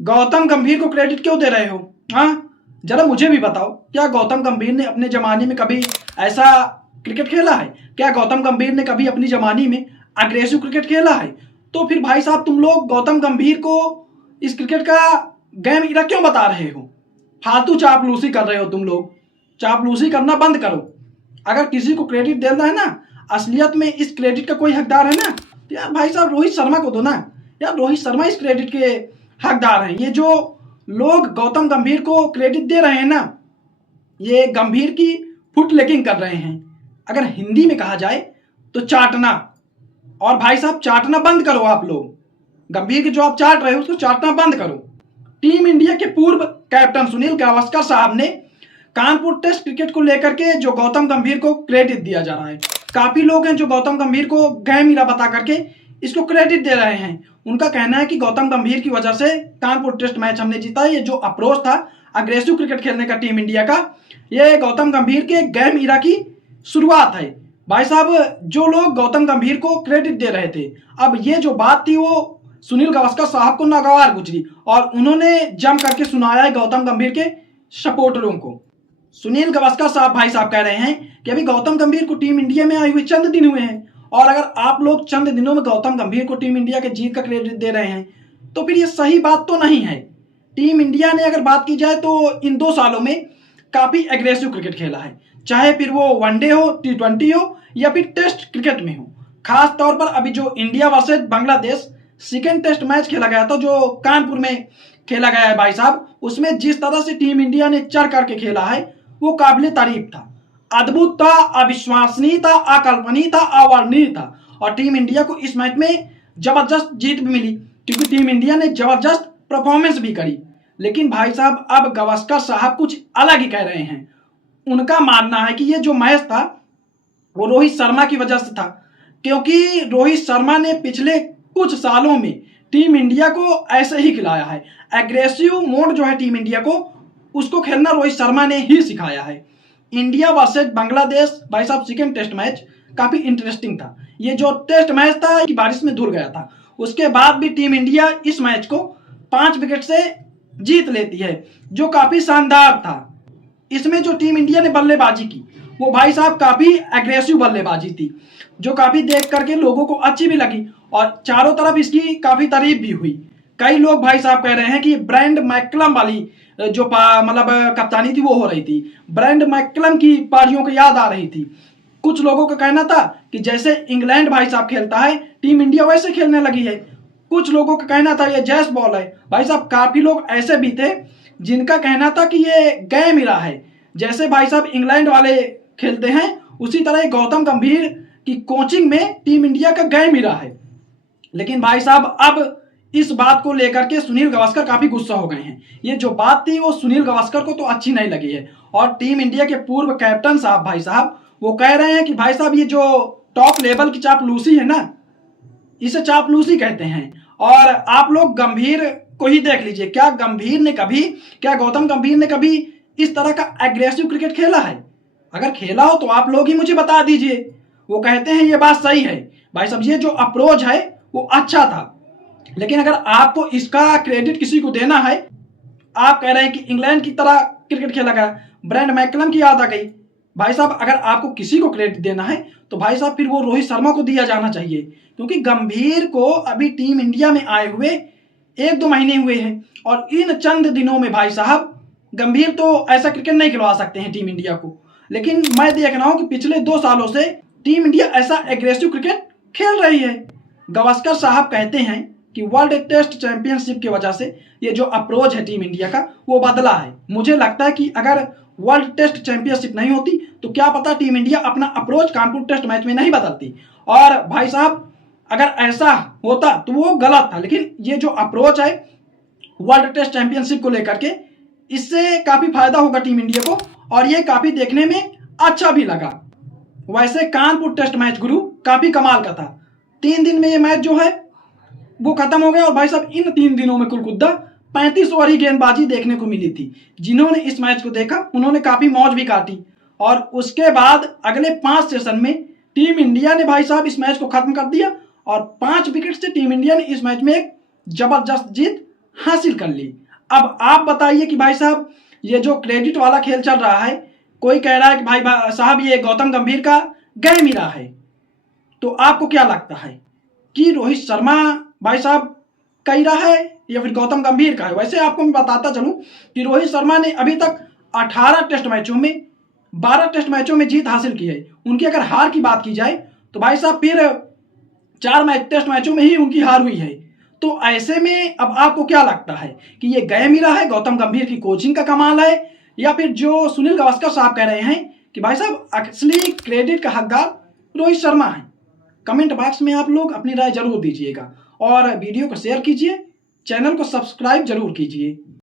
गौतम गंभीर को क्रेडिट क्यों दे रहे हो? हाँ, जरा मुझे भी बताओ, क्या गौतम गंभीर ने अपने जमाने में कभी ऐसा क्रिकेट खेला है? क्या गौतम गंभीर ने कभी अपनी जमानी में अग्रेसिव क्रिकेट खेला है? तो फिर भाई साहब तुम लोग गौतम गंभीर को इस क्रिकेट का गेम इरा क्यों बता रहे हो? फालतू चापलूसी कर रहे हो तुम लोग। चापलूसी करना बंद करो। अगर किसी को क्रेडिट देना है ना, असलियत में इस क्रेडिट का कोई हकदार है ना, तो यार भाई साहब रोहित शर्मा को दो ना। यार रोहित शर्मा इस क्रेडिट के हकदार हैं। ये जो लोग गौतम गंभीर को क्रेडिट दे रहे हैं ना, ये गंभीर की फुट लेकिंग कर रहे हैं। अगर हिंदी में कहा जाए तो चाटना। और भाई साहब चाटना बंद करो आप लोग। गंभीर के जो आप चाट रहे हो उसको चाटना बंद करो। टीम इंडिया के पूर्व कैप्टन सुनील गावस्कर साहब ने कानपुर टेस्ट क्रिकेट को लेकर के जो गौतम गंभीर को क्रेडिट दिया जा रहा है, काफी लोग हैं जो गौतम गंभीर को गैमीरा बता करके इसको क्रेडिट दे रहे हैं। उनका कहना है कि गौतम गंभीर की वजह से कानपुर टेस्ट मैच हमने जीता। ये जो अप्रोच था अग्रेसिव क्रिकेट खेलने का टीम इंडिया का, ये गौतम गंभीर के गैमीरा की शुरुआत है। भाई साहब जो लोग गौतम गंभीर को क्रेडिट दे रहे थे, अब ये जो बात थी वो सुनील गावस्कर साहब को नागवार गुजरी और उन्होंने जम करके सुनाया है गौतम गंभीर के सपोर्टरों को। सुनील गावस्कर साहब भाई साहब कह रहे हैं कि अभी गौतम गंभीर को टीम इंडिया में आए हुए चंद दिन हुए हैं, और अगर आप लोग चंद दिनों में गौतम गंभीर को टीम इंडिया के जीत का क्रेडिट दे रहे हैं तो फिर ये सही बात तो नहीं है। टीम इंडिया ने अगर बात की जाए तो इन 2 सालों में काफी एग्रेसिव क्रिकेट खेला है, चाहे फिर वो वनडे हो, T20 हो या फिर टेस्ट क्रिकेट में हो। खास तौर पर अभी जो India versus Bangladesh second test match खेला गया था जो कानपुर में खेला गया है भाई साहब, उसमें जिस तरह से टीम इंडिया ने चढ़ करके खेला है वो काबिले तारीफ था, अद्भुत था, अविश्वसनीय था, अकल्पनीय था, अवर्णनीय था। और टीम इंडिया को इस मैच में जबरदस्त जीत भी मिली क्योंकि टीम इंडिया ने जबरदस्त परफॉर्मेंस भी करी। लेकिन भाई साहब अब गावस्कर साहब कुछ अलग ही कह रहे हैं। उनका मानना है कि ये जो मैच था वो रोहित शर्मा की वजह से था, क्योंकि रोहित शर्मा ने पिछले कुछ सालों में टीम इंडिया को ऐसे ही खिलाया है। एग्रेसिव मोड जो है टीम इंडिया को, उसको खेलना रोहित शर्मा ने ही सिखाया है। इंडिया वर्सेज बांग्लादेश भाई साहब सेकेंड टेस्ट मैच काफी इंटरेस्टिंग था। ये जो टेस्ट मैच था कि बारिश में धुल गया था, उसके बाद भी टीम इंडिया इस मैच को 5 विकेट से जीत लेती है, जो काफी शानदार था। इसमें जो टीम इंडिया ने बल्लेबाजी की वो भाई साहब काफी एग्रेसिव बल्लेबाजी थी, जो काफी देख करके लोगों को अच्छी भी लगी और चारों तरफ इसकी काफी तारीफ भी हुई। कई लोग भाई साहब कह रहे हैं कि ब्रांड मैकलम वाली जो मतलब कप्तानी थी वो हो रही थी, ब्रांड मैकलम की पारियों को याद आ रही थी। कुछ लोगों का कहना था कि जैसे इंग्लैंड भाई साहब खेलता है टीम इंडिया वैसे खेलने लगी है। कुछ लोगों का कहना था ये जैस बॉल है। भाई साहब काफी लोग ऐसे भी थे जिनका कहना था कि ये गैमीरा है, जैसे भाई साहब इंग्लैंड वाले खेलते हैं उसी तरह गौतम गंभीर की कोचिंग में टीम इंडिया का गैमीरा है। लेकिन भाई साहब अब इस बात को लेकर के सुनील गावस्कर काफी गुस्सा हो गए हैं। ये जो बात थी वो सुनील गावस्कर को तो अच्छी नहीं लगी है और टीम इंडिया के पूर्व कैप्टन साहब भाई साहब वो कह रहे हैं कि भाई साहब ये जो टॉप लेवल की चापलूसी है ना, इसे चापलूसी कहते हैं। और आप लोग गंभीर को ही देख लीजिए, क्या गौतम गंभीर ने कभी इस तरह का एग्रेसिव क्रिकेट खेला है? अगर खेला हो तो आप लोग ही मुझे बता दीजिए। वो कहते हैं ये बात सही है भाई साहब, ये जो अप्रोच है वो अच्छा था, लेकिन अगर आपको इसका क्रेडिट किसी को देना है, आप कह रहे हैं कि इंग्लैंड की तरह क्रिकेट खेला गया, ब्रांड मैकलम की याद आ गई। भाई साहब अगर आपको किसी को क्रेडिट देना है तो भाई साहब फिर वो रोहित शर्मा को दिया जाना चाहिए, क्योंकि गंभीर को अभी टीम इंडिया में आए हुए 1-2 महीने हुए हैं और इन चंद दिनों में भाई साहब गंभीर तो ऐसा क्रिकेट नहीं खिलवा सकते हैं टीम इंडिया को। लेकिन मैं देख रहा हूं कि पिछले 2 सालों से टीम इंडिया ऐसा एग्रेसिव क्रिकेट खेल रही है। गावस्कर साहब कहते हैं कि वर्ल्ड टेस्ट चैंपियनशिप की वजह से ये जो अप्रोच है टीम इंडिया का वो बदला है। मुझे लगता है कि अगर वर्ल्ड टेस्ट चैंपियनशिप नहीं होती तो क्या पता टीम इंडिया अपना अप्रोच कानपुर टेस्ट मैच में नहीं बदलती। और भाई साहब अगर ऐसा होता तो वो गलत था, लेकिन ये जो अप्रोच है वर्ल्ड टेस्ट चैंपियनशिप को लेकर के, इससे काफी फायदा होगा टीम इंडिया को और ये काफी देखने में अच्छा भी लगा। वैसे कानपुर टेस्ट मैच गुरु काफी कमाल का था। 3 दिन में ये मैच जो है वो खत्म हो गया और भाई साहब इन 3 दिनों में कुलकुद्दा 35 ओवर ही गेंदबाजी देखने को मिली थी। जिन्होंने इस मैच को देखा उन्होंने काफी मौज भी काटी और उसके बाद अगले 5 सेशन में टीम इंडिया ने भाई साहब इस मैच को खत्म कर दिया और 5 विकेट से टीम इंडिया ने इस मैच में एक जबरदस्त जीत हासिल कर ली। अब आप बताइए कि भाई साहब ये जो क्रेडिट वाला खेल चल रहा है, कोई कह रहा है कि भाई साहब ये गौतम गंभीर का गेम ही रहा है, तो आपको क्या लगता है कि रोहित शर्मा भाई साहब का ही रहा है या फिर गौतम गंभीर का है? वैसे आपको मैं बताता चलूं कि रोहित शर्मा ने अभी तक 18 टेस्ट मैचों में 12 टेस्ट मैचों में जीत हासिल की है। उनकी अगर हार की बात की जाए तो भाई साहब फिर 4 टेस्ट मैचों में ही उनकी हार हुई है। तो ऐसे में अब आपको क्या लगता है कि ये गेम ही रहा है, गौतम गंभीर की कोचिंग का कमाल है, या फिर जो सुनील गावस्कर साहब कह रहे हैं कि भाई साहब असली क्रेडिट का हकदार रोहित शर्मा है? कमेंट बॉक्स में आप लोग अपनी राय जरूर दीजिएगा और वीडियो को शेयर कीजिए, चैनल को सब्सक्राइब जरूर कीजिए।